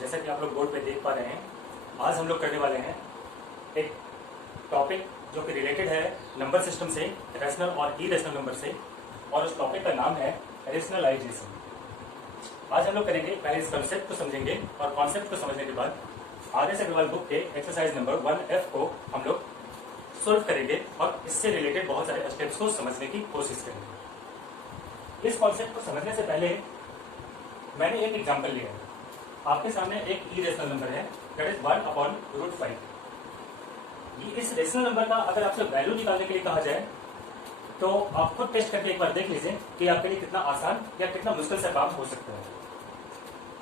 जैसा कि आप लोग बोर्ड पे देख पा रहे हैं, आज हम लोग करने वाले हैं एक टॉपिक जो कि रिलेटेड है नंबर सिस्टम से, रैशनल और इरेशनल नंबर से, और उस टॉपिक का नाम है रेशनलाइजेशन। आज हम लोग करेंगे, पहले इस कॉन्सेप्ट को समझेंगे और कॉन्सेप्ट को समझने के बाद आर.एस. अग्रवाल बुक के एक्सरसाइज नंबर 1F को हम लोग सोल्व करेंगे और इससे रिलेटेड बहुत सारे स्टेप्स को समझने की कोशिश करेंगे। इस कॉन्सेप्ट को समझने से पहले मैंने एक एग्जांपल लिया है। आपके सामने एक इरेशनल नंबर है, दैट इज 1/√5। इस रेशनल नंबर का अगर आपसे वैल्यू निकालने के लिए कहा जाए तो आप खुद टेस्ट करके एक बार देख लीजिए कि आपके लिए कितना आसान या कितना मुश्किल सा काम हो सकता है।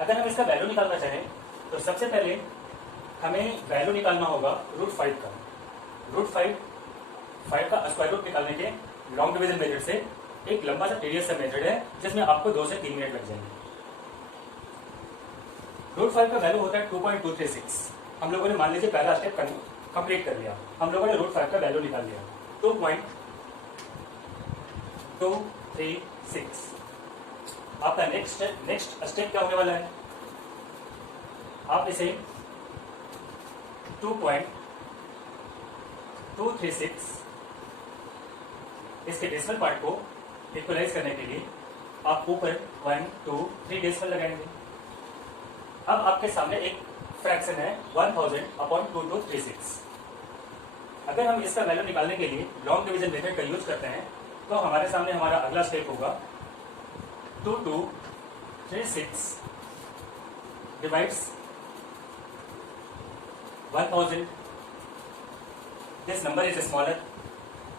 अगर हम इसका वैल्यू निकालना चाहें तो सबसे पहले हमें वैल्यू निकालना होगा √5 का। √5 का स्क्वायर रूट निकालने के लॉन्ग डिवीजन मेथड से एक लंबा सा टीडियस सा मेथड है जिसमें आपको 2 से 3 मिनट लग जाएंगे। √5 का वैल्यू होता है 2.236। हम लोगों ने मान लीजिए पहला स्टेप कंप्लीट कर लिया, हम लोगों ने √5 का वैल्यू निकाल लिया 2.236। आपका नेक्स्ट स्टेप क्या होने वाला है, आप इसे 2.236 इसके डेसिमल पार्ट को इक्वलाइज करने के लिए आप ऊपर 1, 2, 3 डेसिमल लगाएंगे। अब आपके सामने एक फ्रैक्शन है 1000/2236। अगर हम इसका वैल्यू निकालने के लिए लॉन्ग डिवीजन मेथड का यूज करते हैं तो हमारे सामने हमारा अगला स्टेप होगा 2236 divides 1000। This number is smaller.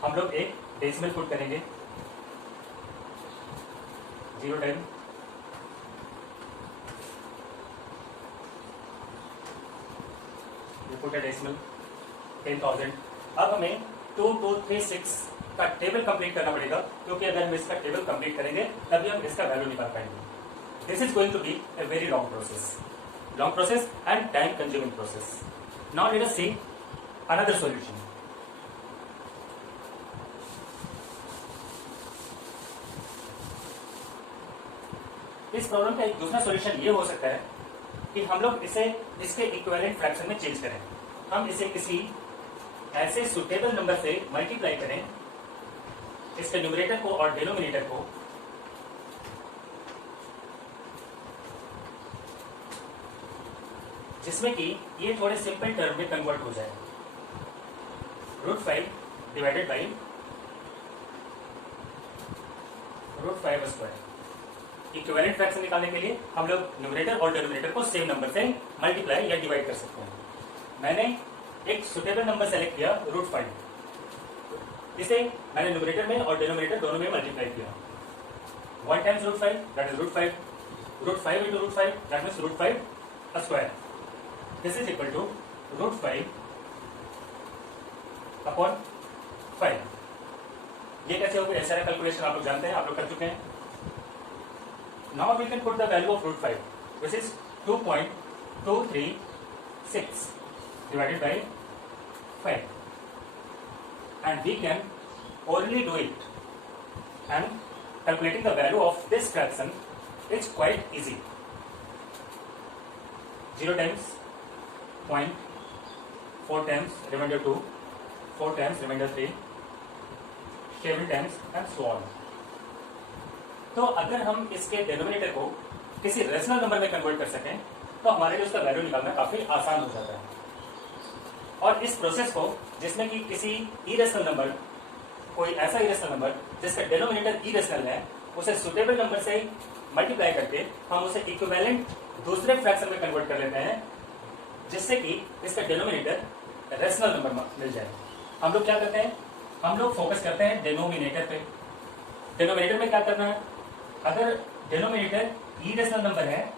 हम लोग एक डेसिमल पुट करेंगे 0 टाइम, पुट अ डेसिमल 10,000। अब हमें 2236 का टेबल कंप्लीट करना पड़ेगा, क्योंकि अगर हम इसका टेबल कंप्लीट करेंगे तभी हम इसका वैल्यू निकाल पाएंगे। This is going to be a very long process and time consuming process. Now let us see another solution. इस प्रॉब्लम का एक दूसरा सॉल्यूशन ये हो सकता है कि हम लोग इसे इसके इक्विवेलेंट फ्रैक्शन में चेंज करें। हम इसे किसी ऐसे सुटेबल नंबर से मल्टीप्लाई करें, इसके न्यूमरेटर को और डिनोमिनेटर को, जिसमें कि ये थोड़े सिंपल टर्म में कन्वर्ट हो जाए। √5 डिवाइडेड बाई √5²। इक्विवेलेंट फ्रैक्शन निकालने के लिए हम लोग न्यूमरेटर और डिनोमिनेटर को सेम नंबर से मल्टीप्लाई या डिवाइड कर सकते हैं। मैंने एक सुटेबल नंबर सेलेक्ट किया √5, इसे मैंने न्यूमरेटर में और डिनोमिनेटर दोनों में मल्टीप्लाई किया। 1 times √5 that is √5, √5 into √5 that means √5²। This is equal to √5/5। ये कैसे होगी? ऐसा कैलकुलेशन आप लोग जानते हैं, आप लोग कर चुके हैं। Now we can put the value of √5, which is 2.236 divided by 5, and we can only do it, and calculating the value of this fraction is quite easy. 0 times 0.4 times remainder 2, 4 times remainder 3, 7 times and so on. तो अगर हम इसके denominator को किसी rational number में convert कर सकें तो हमारे लिए उसका वैल्यू निकालना काफी आसान हो जाता है। और इस प्रोसेस को, जिसमें कि किसी इरेशनल नंबर, कोई ऐसा इरेशनल नंबर जिसका डिनोमिनेटर इरेशनल है, उसे सुटेबल नंबर से मल्टीप्लाई करके हम उसे इक्विवेलेंट दूसरे फ्रैक्शन में कन्वर्ट कर लेते हैं, जिससे कि इसका डिनोमिनेटर रेशनल नंबर मिल जाए। हम लोग क्या करते हैं, हम लोग फोकस करते हैं डिनोमिनेटर पे। डिनोमिनेटर में क्या करना है, अगर डिनोमिनेटर इरेशनल नंबर है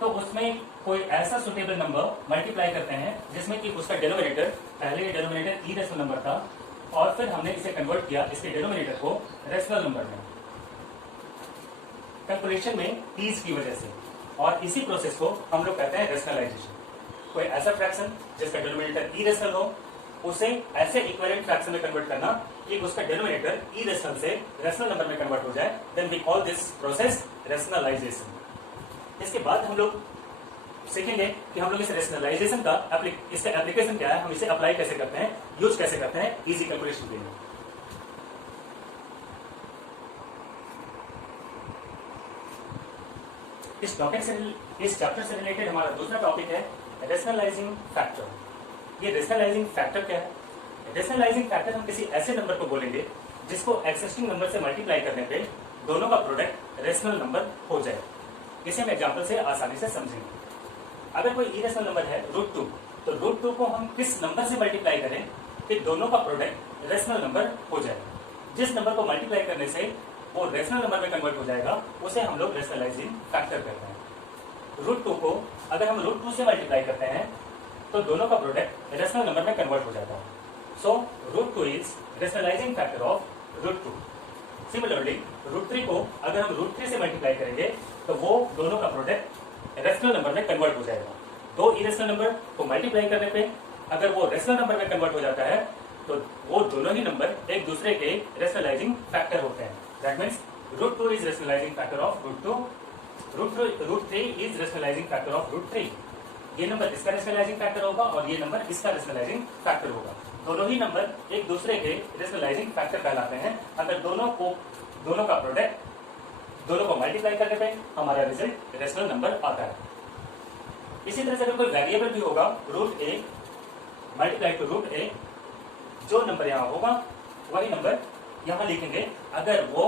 तो उसमें कोई ऐसा सुटेबल नंबर मल्टीप्लाई करते हैं जिसमें कि उसका डिनोमिनेटर, पहले ये डिनोमिनेटर इरेशनल नंबर था और फिर हमने इसे कन्वर्ट किया इसके डिनोमिनेटर को रेशनल नंबर में, कैलकुलेशन में ईज की वजह से। और इसी प्रोसेस को हम लोग कहते हैं रेशनलाइजेशन। कोई ऐसा फ्रैक्शन जिसका डिनोमिनेटर इरेशनल हो, उसे ऐसे इक्विवेलेंट फ्रैक्शन में कन्वर्ट करना कि उसका डिनोमिनेटर इरेशनल से रेशनल नंबर में कन्वर्ट हो जाए, then we call this process rationalization. इसके बाद हम लोग सीखेंगे कि हम लोग इस रेशनलाइजेशन का इसका एप्लीकेशन क्या है, हम इसे अप्लाई कैसे करते हैं, यूज कैसे करते हैं इजी कैलकुलेशन के लिए। इस चैप्टर से रिलेटेड हमारा दूसरा टॉपिक है रेशनलाइजिंग फैक्टर। ये रेशनलाइजिंग फैक्टर क्या है? रेशनलाइजिंग फैक्टर हम किसी ऐसे नंबर को बोलेंगे जिसको एक्सिस्टिंग नंबर से मल्टीप्लाई करने पे दोनों का प्रोडक्ट रेशनल नंबर हो जाए। इसे हम एग्जांपल से आसानी से समझेंगे। अगर कोई इरेशनल नंबर है √2, तो √2 को हम किस नंबर से मल्टीप्लाई करें कि दोनों का प्रोडक्ट रेशनल नंबर हो जाए। जिस नंबर को मल्टीप्लाई करने से वो रेशनल नंबर में कन्वर्ट हो जाएगा उसे हम लोग रेशनलाइजिंग फैक्टर कहते हैं। √2 को अगर हम √2 से मल्टीप्लाई करते हैं तो दोनों का प्रोडक्ट रेशनल नंबर में कन्वर्ट हो जाता है। सो √2 is rationalising factor of √2। Similarly √3 को अगर हम √3 से मल्टीप्लाई करेंगे तो वो दोनों का प्रोडक्ट रेशनल नंबर में कन्वर्ट हो जाएगा। दो इरेशनल नंबर को मल्टीप्लाई करने पे अगर वो रेशनल नंबर में कन्वर्ट हो जाता है तो वो दोनों ही नंबर एक दूसरे के रेशनलाइजिंग फैक्टर होते हैं। That means √2 is rationalising factor of √2, √3 is rationalising factor of √3। ये नंबर इसका रेशनलाइजिंग फैक्टर होगा और ये नंबर इसका रेशनलाइजिंग फैक्टर होगा। दोनों ही नंबर एक दूसरे के रेशनलाइजिंग फैक्टर कहलाते हैं अगर दोनों का प्रोडक्ट दोनों को मल्टीप्लाई करने पे हमारा रिजल्ट रेशनल नंबर आता है। इसी तरह से अगर कोई वेरिएबल भी होगा √a मल्टीप्लाई टू √a, जो नंबर यहाँ होगा वही नंबर यहाँ लिखेंगे अगर वो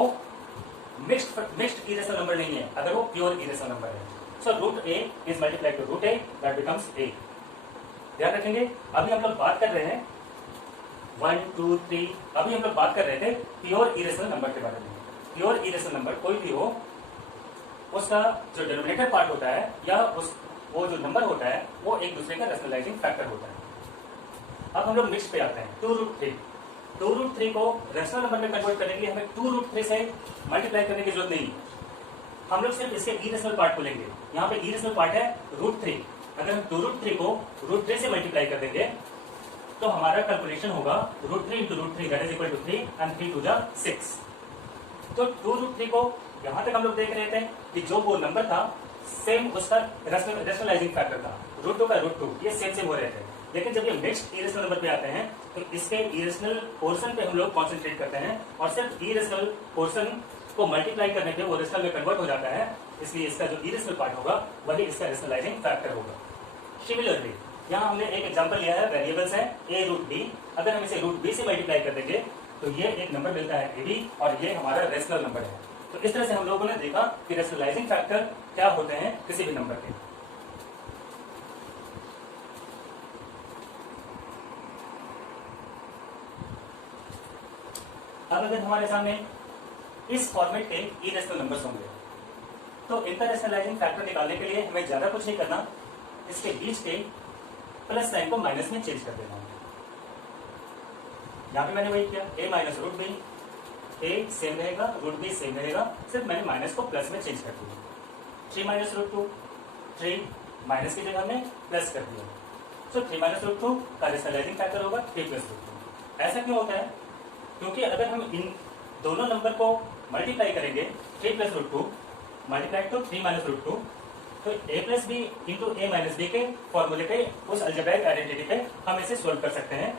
मिक्स्ड इरेशनल नंबर नहीं है, अगर वो प्योर इरेशनल नंबर है। सो √a is multiply two √a, that becomes a। ध्यान रखेंगे अभी हम लोग बात कर रहे हैं 1 2 3, अभी हम लोग बात कर रहे थे प्योर इरेशनल नंबर के बारे में। प्योर इरेशनल नंबर कोई भी हो उसका जो डिनोमिनेटर पार्ट होता है या वो जो नंबर होता है वो एक दूसरे का रेशनलाइजिंग फैक्टर होता है। अब हम लोग मिक्स पे आते हैं 2√3 को रेशनल नंबर में कन्वर्ट करने के लिए हमें 2√3 से मल्टीप्लाई करने की जरूरत नहीं। हम लोग सिर्फ इसके इरेशनल पार्ट को लेंगे। यहाँ पे इरेशनल पार्ट है √3। अगर हम 2√3 को √3 से मल्टीप्लाई कर देंगे तो हमारा कैलकुलेशन होगा √3 into √3 that is equal to 3 and 3 to the 6। तो 2√3 को यहां तक हम लोग देख रहे थे कि जो वो नंबर था सेम उसका रेशनलाइजिंग फैक्टर था, √2 का √2 ये सेम हो रहे थे। लेकिन जब ये मिक्स्ड इरेशनल नंबर पे आते हैं तो इसके इरेशनल पोर्शन पे हम लोग कॉन्सेंट्रेट करते हैं और सिर्फ इरेशनल पोर्शन को मल्टीप्लाई करने पे वो रेशनल में कन्वर्ट हो जाता है, इसलिए इसका जो इरेशनल पार्ट होगा वही इसका रेशनलाइजिंग फैक्टर होगा। सिमिलरली यहाँ हमने एक एग्जांपल लिया है, वेरिएबल्स है a√b। अगर हम इसे √b से मल्टीप्लाई कर देंगे तो ये एक नंबर मिलता है ab और ये हमारा रेशनल नंबर है। तो इस तरह से हम लोगों ने देखा कि रेशनलाइजिंग फैक्टर क्या होते हैं किसी भी नंबर के। अब अगर हमारे सामने इस फॉर्मेट के इरेशनल नंबर्स होंगे तो इनका रेशनलाइजिंग फैक्टर निकालने के लिए हमें ज्यादा कुछ नहीं करना, इसके बीच के प्लस साइन को माइनस में चेंज कर देना। यहाँ पे मैंने वही किया a minus √b, a same रहेगा √b सेम रहेगा, सिर्फ मैंने माइनस को प्लस में चेंज कर दिया। 3 माइनस √2, 3 माइनस की जगह हमने प्लस कर दिया। सो 3 माइनस √2 का रेशनलाइजिंग फैक्टर होगा 3 प्लस √2। ऐसा क्यों होता है? क्योंकि अगर हम इन दोनों नंबर को मल्टीप्लाई करेंगे 3 प्लस √2 मल्टीप्लाई टू 3 माइनस √2 तो a plus B into a minus B के फॉर्मूले पे उस अलजेब्राइक आइडेंटिटी पे हम इसे सोल्व कर सकते हैं।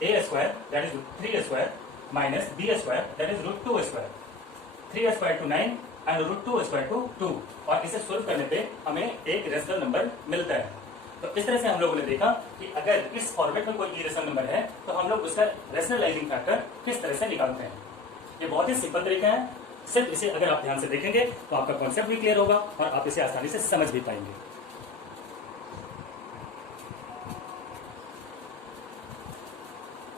a² that is 3² minus b² that is √2², 3² to 9 and √2² to 2 और इसे सोल्व करने पे हमें एक रेशनल नंबर मिलता है। तो इस तरह से हम लोगों ने देखा कि अगर इस फॉर्मेट में कोई इरेशनल नंबर है तो हम लोग उसका रेशनलाइजिंग फैक्टर किस तरह से निकालते हैं। ये बहुत ही सिंपल तरीका है, सिर्फ इसे अगर आप ध्यान से देखेंगे तो आपका कॉन्सेप्ट भी क्लियर होगा और आप इसे आसानी से समझ भी पाएंगे।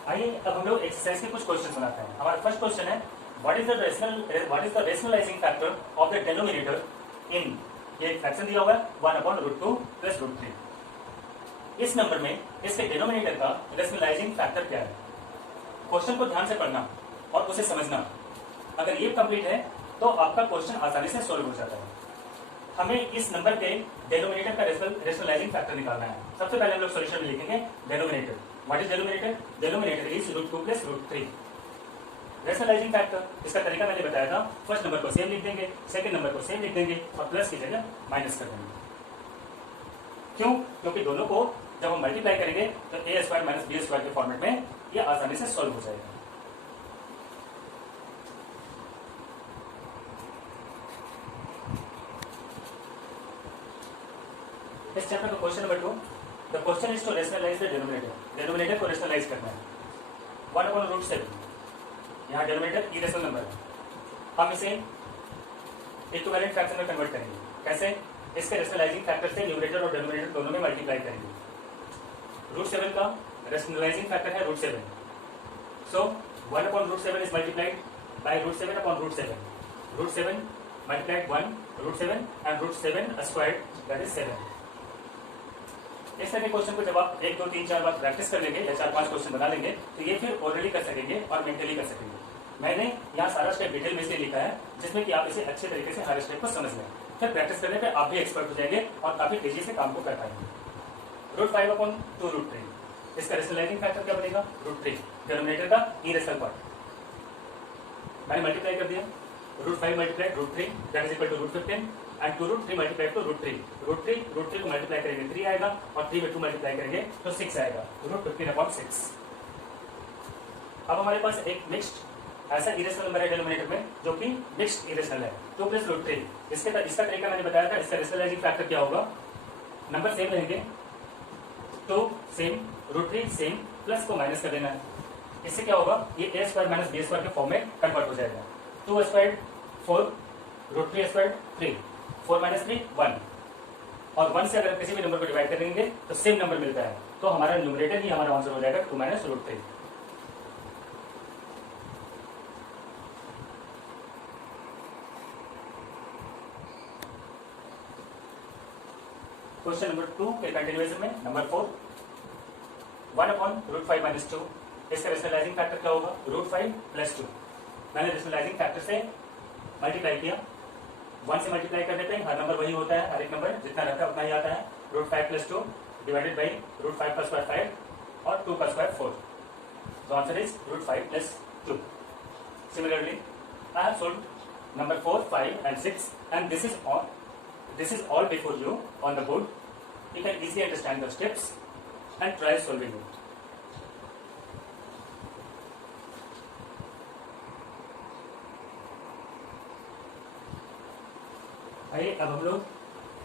आइए अब हम लोग एक्सरसाइज के कुछ क्वेश्चन बनाते हैं। हमारा फर्स्ट क्वेश्चन है what is the rationalising factor of the denominator in, ये एक फ्रैक्शन दिया हुआ है 1/√2 प्लस √3। इस नंबर में इसके डिनोमिनेटर का रेशनलाइजिंग फैक्टर क्या है? क्वेश्चन को ध्यान से पढ़ना और उसे समझना। अगर ये कंप्लीट है तो आपका क्वेश्चन आसानी से सोल्व हो जाता है। हमें इस नंबर के डिनोमिनेटर का रेशनलाइजिंग फैक्टर निकालना है। सबसे पहले हम लोग सॉल्यूशन में लिखेंगे denominator. What is denominator? Denominator is √2 plus √3। Rationalising factor, इसका तरीका मैंने बताया था। फर्स्ट नंबर को सेम लिख देंगे, सेकंड नंबर को सेम लिख देंगे और प्लस की जगह माइनस कर देंगे। क्यों? क्योंकि दोनों को जब हम मल्टीप्लाई करेंगे तो ए स्क्वायर माइनस बी स्क्वायर के फॉर्मेट में ये आसानी से सॉल्व हो जाएगा। इस चैप्टर का question number 2, the question is to rationalise the denominator. Denominator को रेशनलाइज करना है। 1/√7, यहाँ डिनोमिनेटर इरेशनल नंबर है, हम इसे इक्विवेलेंट फ्रैक्शन में कन्वर्ट करेंगे। कैसे? इसके रेशनलाइजिंग फैक्टर से न्यूमरेटर और डिनोमिनेटर दोनों में मल्टीप्लाई करेंगे। √7 का रेशनलाइजिंग फैक्टर है √7, सो 1/√7 is multiplied by √7/√7, √7 multiplied 1 √7 and √7 squared, that is 7। इस तरह के क्वेश्चन को जब आप 1 2 3 4 बार प्रैक्टिस कर लेंगे या 4 5 क्वेश्चन बना लेंगे तो ये फिर ओरली कर सकेंगे और मेंटली कर सकेंगे। मैंने यहाँ सारा स्टेप डिटेल में इसलिए लिखा है जिसमें कि आप इसे अच्छे तरीके से हर स्टेप को समझ लें, फिर प्रैक्टिस करने पे आप भी एक्सपर्ट हो जाएंगे और काफी तेजी से काम को कर पाएंगे। √5/2 √3, इसका रेशनलाइजिंग फैक्टर क्या बनेगा? √3, डिनोमिनेटर का इरेशनल पार्ट मैंने मल्टीप्लाई कर दिया। √5 multiplied √3 that is equal to √15 and 2√3 multiplied to √3, √3 को मल्टीप्लाई करेंगे 3 आएगा और 3 में 2 मल्टीप्लाई करेंगे तो 6 आएगा, √15/6। अब हमारे पास एक मिक्स्ड ऐसा इरेशनल नंबर है डिनोमिनेटर में जो कि मिक्स्ड इरेशनल है, 2 + √3। इसका तरीका मैंने बताया था। इसका रेशनलाइजिंग फैक्टर क्या होगा? नंबर सेम रहेंगे, 2 सेम, √3 सेम, प्लस को माइनस कर देना है। इससे क्या होगा? ये a square minus b square के फॉर्म में कन्वर्ट हो जाएगा। 2 स्क्वायर 4, √3 स्क्वायर 3, 4 - 3 1, और 1 से अगर किसी भी नंबर को डिवाइड करेंगे तो सेम नंबर मिलता है, तो हमारा न्यूमरेटर ही हमारा आंसर हो जाएगा 2 - √3। क्वेश्चन नंबर 2 के कंटिन्यूएशन में नंबर 4, 1/√5 - 2, इसका रेशनलाइजिंग फैक्टर क्या होगा? √5 + 2। मैंने रेशनलाइजिंग फैक्टर से मल्टीप्लाई किया, 1 से मल्टीप्लाई करने पे हर नंबर वही होता है, हर एक नंबर जितना रहता है उतना ही आता है। √5 + 2 डिवाइडेड बाई √5 का स्क्वायर 5 और 2 का square 4, so answer is √5 + 2। Similarly, I have solved number 4, 5 and 6 and this is all before you on the board. You can easily understand the steps and try solving it. आइए अब हम लोग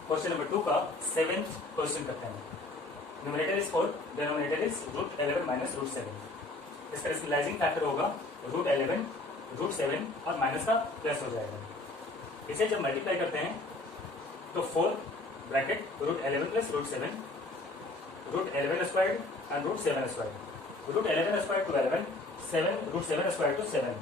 question number 2 का 7th question करते हैं। Numerator is 4, denominator is √11 - √7। इसका rationalising factor होगा √11, √7 और माइनस का प्लस हो जाएगा। इसे जब मल्टीप्लाई करते हैं तो 4 bracket √11 + √7, √11 square and √7 square, √11 square 12, 7 √7 square to 7।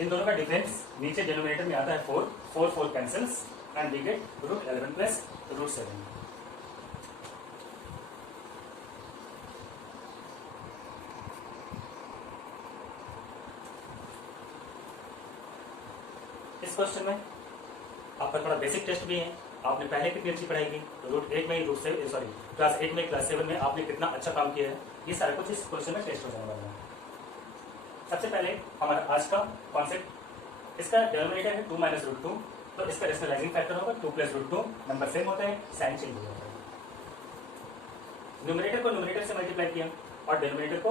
इन दोनों का डिफरेंस नीचे डिनोमिनेटर में आता है 4, 4 कैंसिल्स एंड वी गेट √11 + √7। इस क्वेश्चन में आपका थोड़ा बेसिक टेस्ट भी है। आपने पहले कितनी अच्छी पढ़ाई की, √8 में क्लास 8 में, क्लास 7 में आपने कितना अच्छा काम किया है, ये सारा कुछ इस क्वेश्चन में टेस्ट हो जाने वाला है। सबसे पहले हमारा आज का कॉन्सेप्ट, इसका डिनोमिनेटर है 2 - √2, तो इसका रेशनलाइजिंग फैक्टर होगा 2 + √2। नंबर सेम होता है, साइन चेंज हो जाता है। न्यूमरेटर को न्यूमरेटर से मल्टीप्लाई किया और डिनोमिनेटर को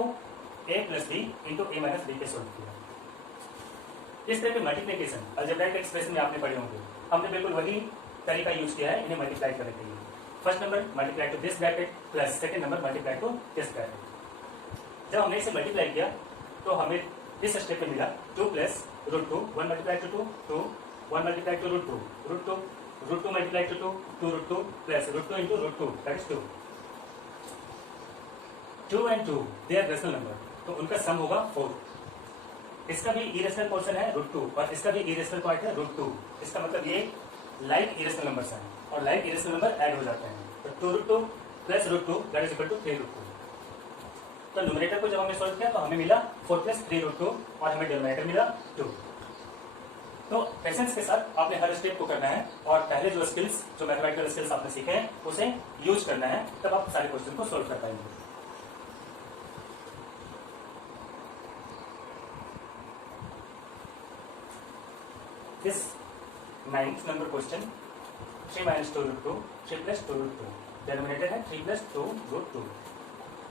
a + b × a - b के सोल्व किया। इस तरह के मल्टीप्लिकेशन अलजेब्राइक एक्सप्रेशन में आपने पढ़े होंगे। हमने बिल्कुल वही तरीका यूज किया है इन्हें मल्टीप्लाई करने के लिए। First number multiply two this bracket plus second number multiply two this bracket. जब हमने इसे मल्टीप्लाई किया तो हमें इस स्टेप पे मिला 2 + √2, 1 multiply to 2, 2, 1 multiply to √2, √2, √2 multiply to 2, 2 √2 plus √2 × √2, that is 2। 2 and 2 they are rational number, तो उनका सम होगा 4। इसका भी इरेशनल पोर्शन है √2 और इसका भी इरेशनल पार्ट है √2। इसका मतलब ये लाइक इरेशनल नंबर्स हैं और लाइक इरेशनल नंबर ऐड हो जाते हैं, तो 2 √2 plus √2 that is equal to 3 √2। तो न्यूमरेटर को जब हमने सॉल्व किया तो हमें मिला 4 + 3 √2 और हमें डिनोमिनेटर मिला 2। तो पेशेंस के साथ आपने हर स्टेप को करना है और पहले जो स्किल्स, जो मैथमेटिकल स्किल्स आपने सीखे हैं उसे यूज करना है, तब आप सारे क्वेश्चन को सोल्व कर पाएंगे। This 9th number question, 3 minus 2 root 2, 3 plus 2 root 2, denominator है 3 प्लस 2 रूट 2।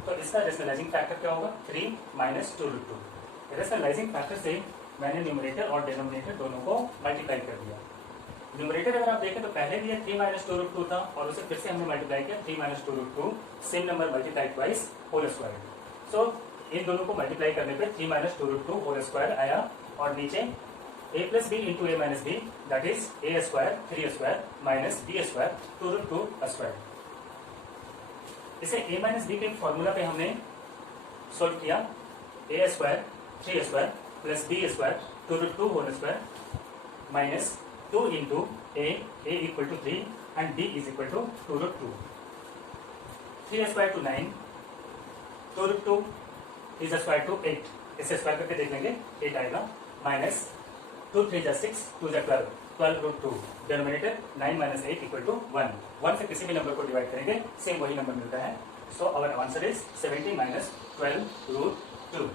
तो इसका रेशनलाइजिंग फैक्टर क्या होगा? 3 माइनस 2 रूट 2। रेशनलाइजिंग फैक्टर से मैंने न्यूमरेटर और डिनोमिनेटर दोनों को मल्टीप्लाई कर दिया। न्यूमरेटर अगर आप देखें तो पहले भी ये 3 माइनस 2 रूट 2 था और उसे फिर से हमने मल्टीप्लाई किया 3 minus 2 root 2, same number multiply twice whole square. So इन दोनों को मल्टीप्लाई करने पे 3 माइनस 2 रूट 2 होल स्क्वायर आया और नीचे a plus B into A minus B that is A square 3 square minus B square 2 root 2 square. इसे a minus B के फॉर्मूला पे हमने सोल्व किया। A square 3 square plus B square 2 root 2 whole square minus 2 into A equal to 3 and b is equal to 2 root 2। 3 square to 9, 2 root 2 is square to 8। इसे square करके देख लेंगे 8 आएगा minus 2 3 जा 6 2 जा 12, 12 root 2। Denominator 9 minus 8 equal to 1। 1 से किसी भी नंबर को डिवाइड करेंगे सेम वही नंबर मिलता है। So our answer is 70 minus 12 root 2।